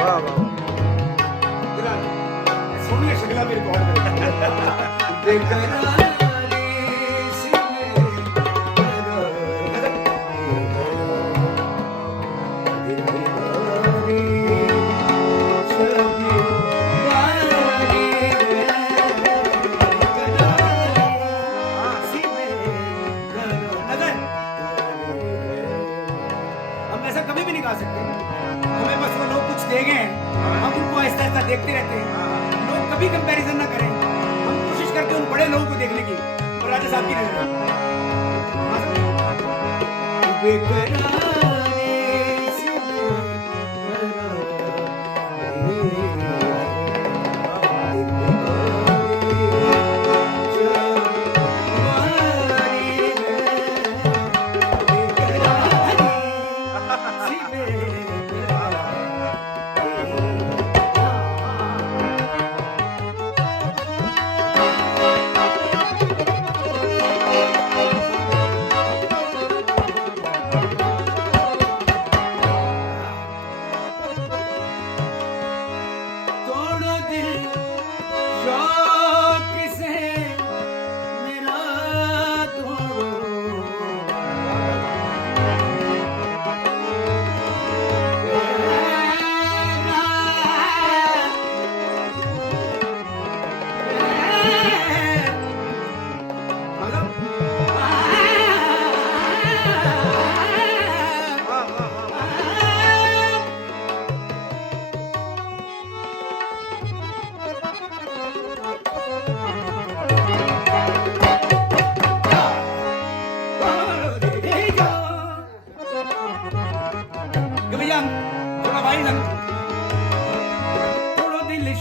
ਵਾਹ ਵਾਹ ਸੋਹਣੀਆਂ ਸ਼ਕਲਾਂ ਵੀ ਰਿਕਾਰਡ ਕਰੇ कभी भी नहीं गा सकते हमें बस वो लोग कुछ दे गए हैं हम उनको ऐसा ऐसा देखते रहते हैं लोग कभी कंपैरिजन ना करें हम कोशिश करते हैं उन बड़े लोगों को देखने की और राजा साहब की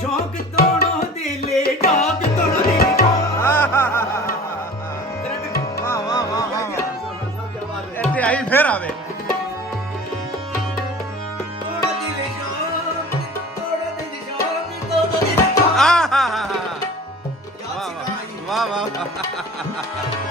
शौक तोड़ो दिले डॉग तोड़ो दिले ਵਾਹ ਵਾਹ ਵਾਹ ਇੱਥੇ ਆਈ ਫੇਰ ਆਵੇ तोड़ो दिले शौक तोड़ो दिले शौक तोड़ो दिले ਵਾਹ ਵਾਹ ਵਾਹ